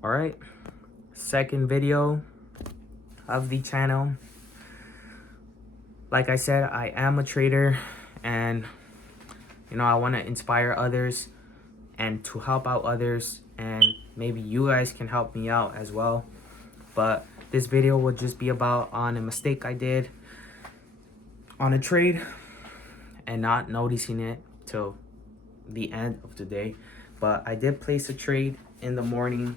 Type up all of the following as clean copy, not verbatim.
All right, second video of the channel. Like I said, I am a trader, and I want to inspire others and to help out others, and maybe you guys can help me out as well. But this video will just be about on a mistake I did on a trade and not noticing it till the end of the day. But I did place a trade in the morning.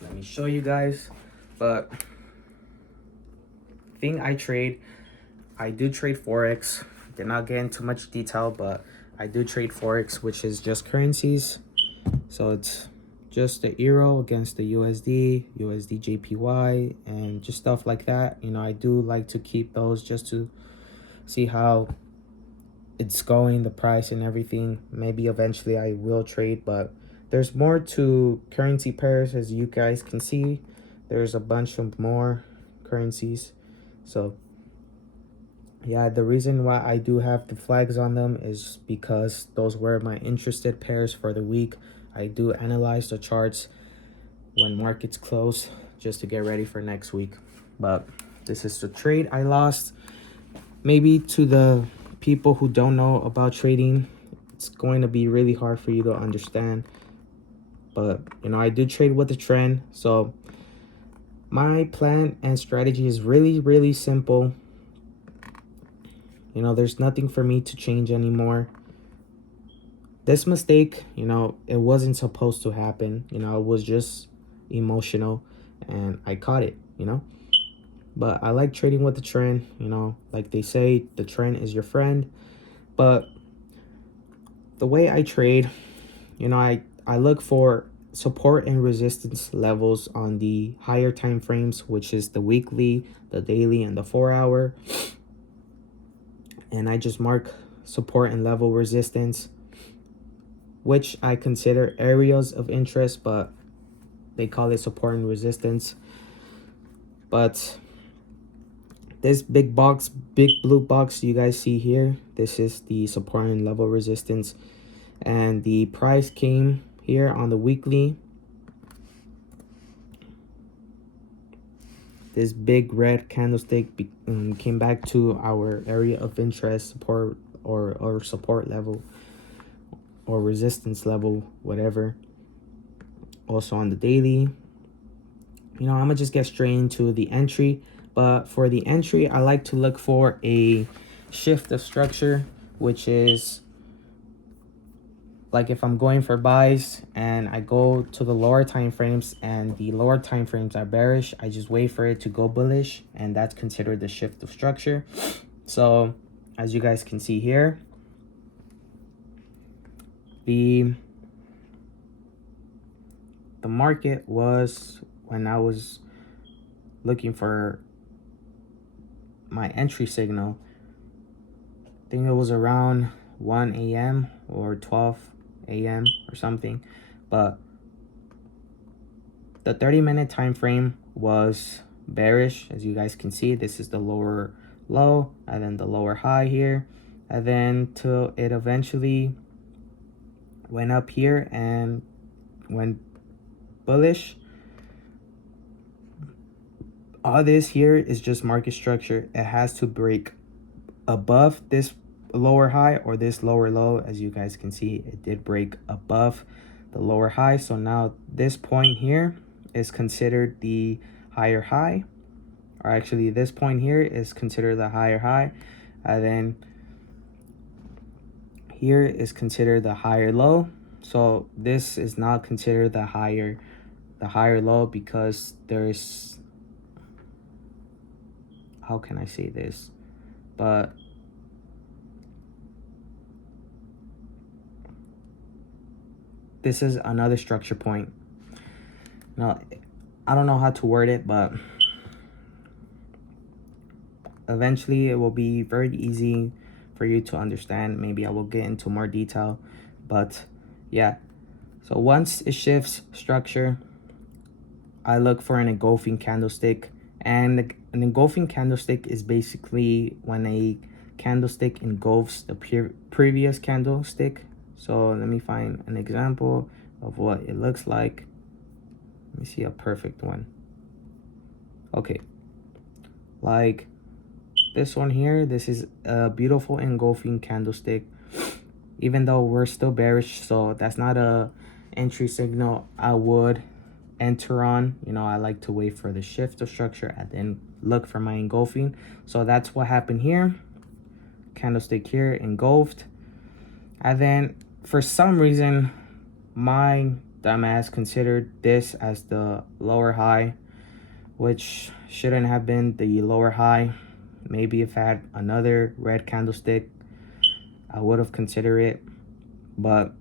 Let me show you guys. But thing I do trade Forex. Did not get into much detail, but I do trade Forex, which is just currencies. So it's just the euro against the USD, USD JPY, and just stuff like that. I do like to keep those just to see how it's going, the price and everything. Maybe eventually I will trade, but there's more to currency pairs. As you guys can see, there's a bunch of more currencies. So yeah, the reason why I do have the flags on them is because those were my interested pairs for the week. I do analyze the charts when markets close just to get ready for next week. But this is the trade I lost. Maybe to the people who don't know about trading, it's going to be really hard for you to understand. But I do trade with the trend. So my plan and strategy is really simple. There's nothing for me to change anymore. This mistake, it wasn't supposed to happen. It was just emotional and I caught it, But I like trading with the trend, like they say, the trend is your friend. But the way I trade, I look for support and resistance levels on the higher time frames, which is the weekly, the daily, and the 4-hour. And I just mark support and level resistance, which I consider areas of interest, but they call it support and resistance. But this big blue box you guys see here, this is the support and level resistance. And the price came here on the weekly. This big red candlestick came back to our area of interest, support or support level or resistance level, whatever. Also on the daily, I'm gonna just get straight into the entry. But for the entry, I like to look for a shift of structure, which is like if I'm going for buys and I go to the lower time frames and the lower time frames are bearish, I just wait for it to go bullish, and that's considered the shift of structure. So as you guys can see here, the market was, when I was looking for my entry signal, I think it was around 1 a.m. or 12 a.m. or something. But the 30-minute time frame was bearish. As you guys can see, this is the lower low and then the lower high here, and then till it eventually went up here and went bullish. All this here is just market structure. It has to break above this lower high or this lower low. As you guys can see, it did break above the lower high. So now this point here is considered the higher high, or actually this point here is considered the higher high, and then here is considered the higher low. So this is not considered the higher low because there's, how can I say this, but this is another structure point. Now, I don't know how to word it, but eventually it will be very easy for you to understand. Maybe I will get into more detail, but yeah. So once it shifts structure, I look for an engulfing candlestick. And an engulfing candlestick is basically when a candlestick engulfs the previous candlestick So let me find an example of what it looks like. Let me see a perfect one. Okay, like this one here, this is a beautiful engulfing candlestick. Even though we're still bearish, so that's not a entry signal I would enter on. You know, I like to wait for the shift of structure and then look for my engulfing. So that's what happened here. Candlestick here engulfed, and then for some reason my dumbass considered this as the lower high, which shouldn't have been the lower high. Maybe if I had another red candlestick, I would have considered it, but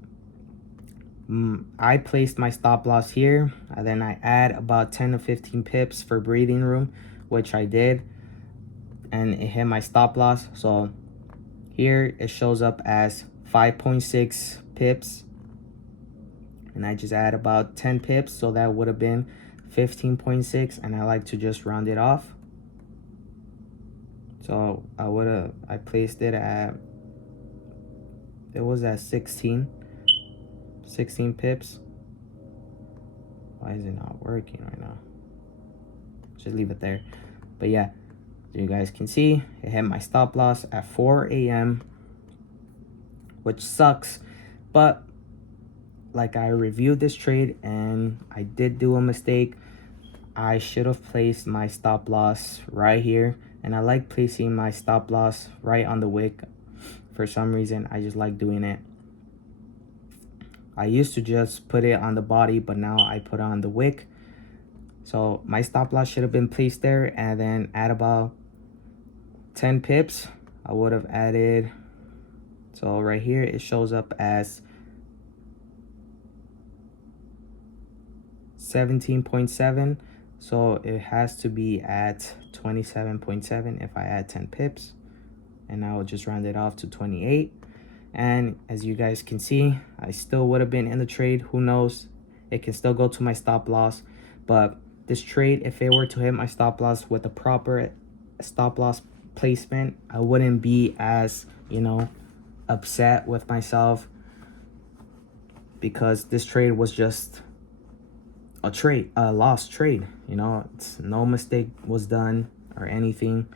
I placed my stop loss here, and then I add about 10 to 15 pips for breathing room, which I did, and it hit my stop loss. So here it shows up as 5.6 pips, and I just add about 10 pips, so that would have been 15.6, and I like to just round it off. So I placed it at, it was at 16 pips. Why is it not working right now? Just leave it there. But yeah, you guys can see it hit my stop loss at 4 a.m., which sucks. But like, I reviewed this trade and I did do a mistake. I should have placed my stop loss right here, and I like placing my stop loss right on the wick. For some reason, I just like doing it. I used to just put it on the body, but now I put it on the wick. So my stop loss should have been placed there, and then at about 10 pips, I would have added. So right here, it shows up as 17.7. So it has to be at 27.7 if I add 10 pips. And I will just round it off to 28. And as you guys can see, I still would have been in the trade. Who knows? It can still go to my stop loss. But this trade, if it were to hit my stop loss with a proper stop loss placement, I wouldn't be as, you know, upset with myself, because this trade was just a lost trade. You know, it's no mistake was done or anything.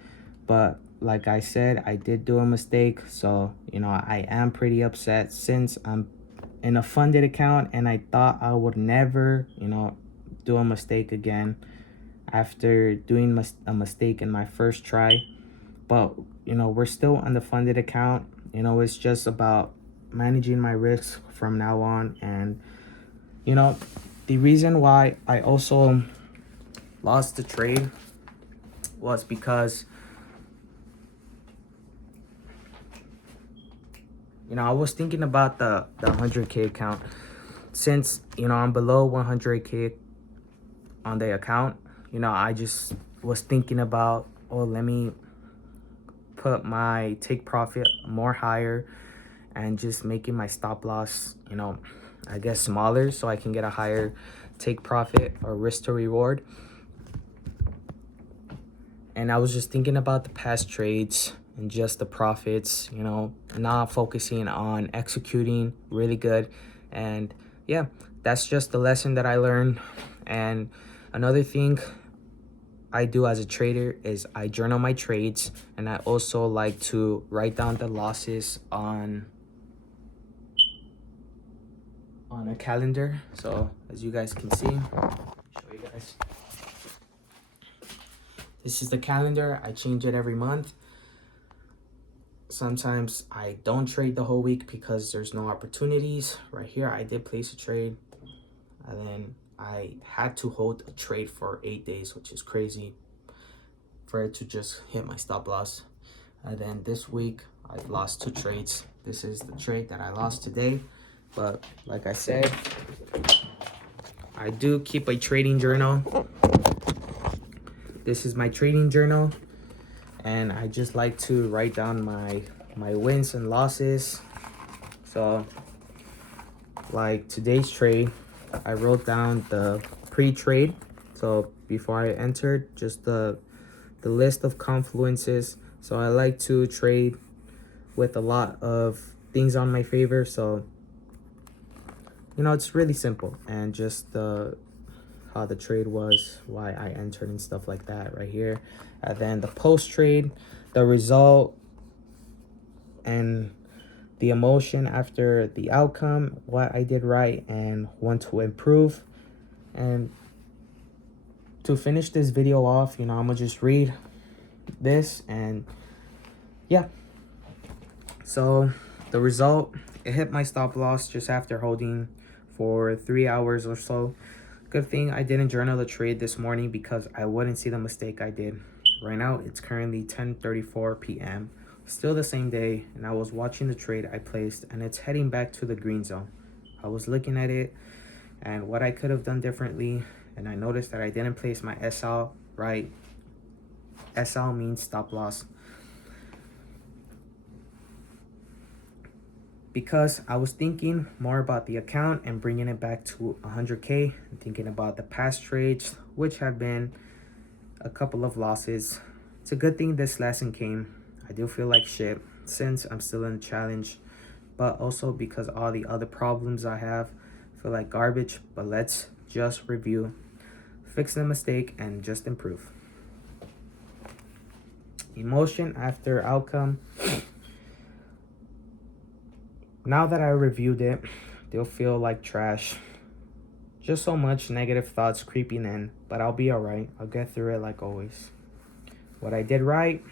But like I said, I did do a mistake, so you know, I am pretty upset since I'm in a funded account, and I thought I would never, you know, do a mistake again after doing a mistake in my first try. But you know, we're still on the funded account. You know, it's just about managing my risks from now on. And you know, the reason why I also lost the trade was because, you know, I was thinking about the 100K account. Since, you know, I'm below 100K on the account, you know, I just was thinking about, oh, let me put my take profit more higher and just making my stop loss, you know, I guess smaller, so I can get a higher take profit or risk to reward. And I was just thinking about the past trades and just the profits, you know, not focusing on executing really good. And yeah, that's just the lesson that I learned. And another thing I do as a trader is I journal my trades, and I also like to write down the losses on a calendar. So as you guys can see, show you guys. This is the calendar. I change it every month. Sometimes I don't trade the whole week because there's no opportunities. Right here, I did place a trade, and then I had to hold a trade for 8 days, which is crazy, for it to just hit my stop loss. And then this week, I've lost 2 trades. This is the trade that I lost today. But like I said, I do keep a trading journal. This is my trading journal, and I just like to write down my wins and losses. So like today's trade, I wrote down the pre-trade. So before I entered, just the list of confluences. So I like to trade with a lot of things on my favor. So you know, it's really simple. And just the how the trade was, why I entered and stuff like that right here. And then the post trade, the result, and the emotion after the outcome, what I did right and want to improve. And to finish this video off, you know, I'm gonna just read this. And yeah, so the result, it hit my stop loss just after holding for 3 hours or so. Good thing I didn't journal the trade this morning because I wouldn't see the mistake I did. Right now it's currently 10:34 p.m. Still the same day, and I was watching the trade I placed, and it's heading back to the green zone. I was looking at it and what I could have done differently, and I noticed that I didn't place my SL right. SL means stop loss. Because I was thinking more about the account and bringing it back to 100K, and thinking about the past trades, which have been a couple of losses. It's a good thing this lesson came. I do feel like shit since I'm still in the challenge, but also because all the other problems I have feel like garbage. But let's just review, fix the mistake, and just improve. Emotion after outcome. Now that I reviewed it, they'll feel like trash. Just so much negative thoughts creeping in, but I'll be alright. I'll get through it like always. What I did right,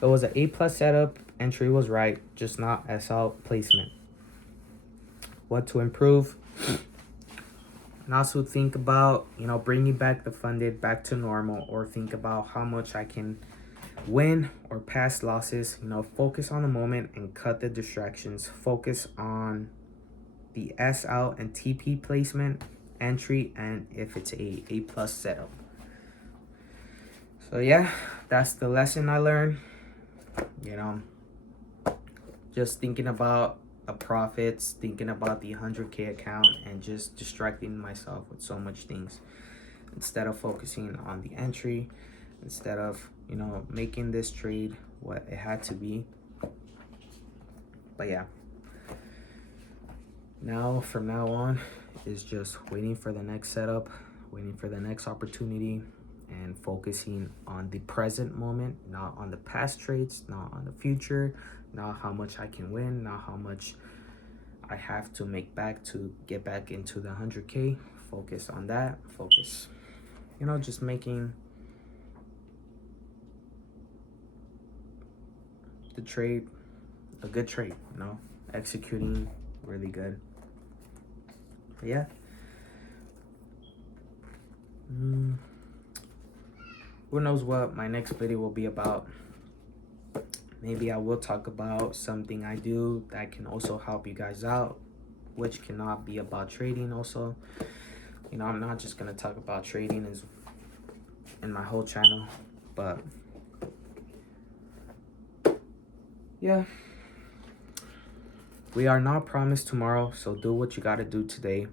it was an A+ setup. Entry was right, just not SL placement. What to improve, and also think about, you know, bringing back the funded back to normal, or think about how much I can win or past losses. You know, focus on the moment and cut the distractions. Focus on the SL and TP placement, entry, and if it's A+ setup. So yeah, that's the lesson I learned. You know, just thinking about the profits, thinking about the 100K account, and just distracting myself with so much things instead of focusing on the entry, instead of, you know, making this trade what it had to be. But yeah, now from now on is just waiting for the next setup, waiting for the next opportunity, and focusing on the present moment, not on the past trades, not on the future, not how much I can win, not how much I have to make back to get back into the 100K. Focus on that. Focus, you know, just making the trade a good trade, you know, executing really good. But yeah. Who knows what my next video will be about. Maybe I will talk about something I do that can also help you guys out, which cannot be about trading also. You know, I'm not just gonna talk about trading in my whole channel, but yeah, we are not promised tomorrow, so do what you gotta do today.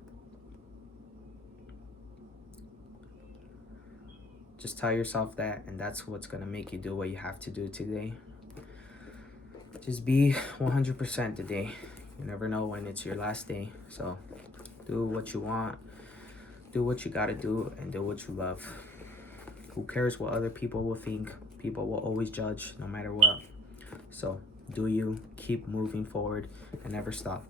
Just tell yourself that, and that's what's gonna make you do what you have to do today. Just be 100% today. You never know when it's your last day, so do what you want, do what you gotta do, and do what you love. Who cares what other people will think? People will always judge no matter what. So do you, keep moving forward, and never stop.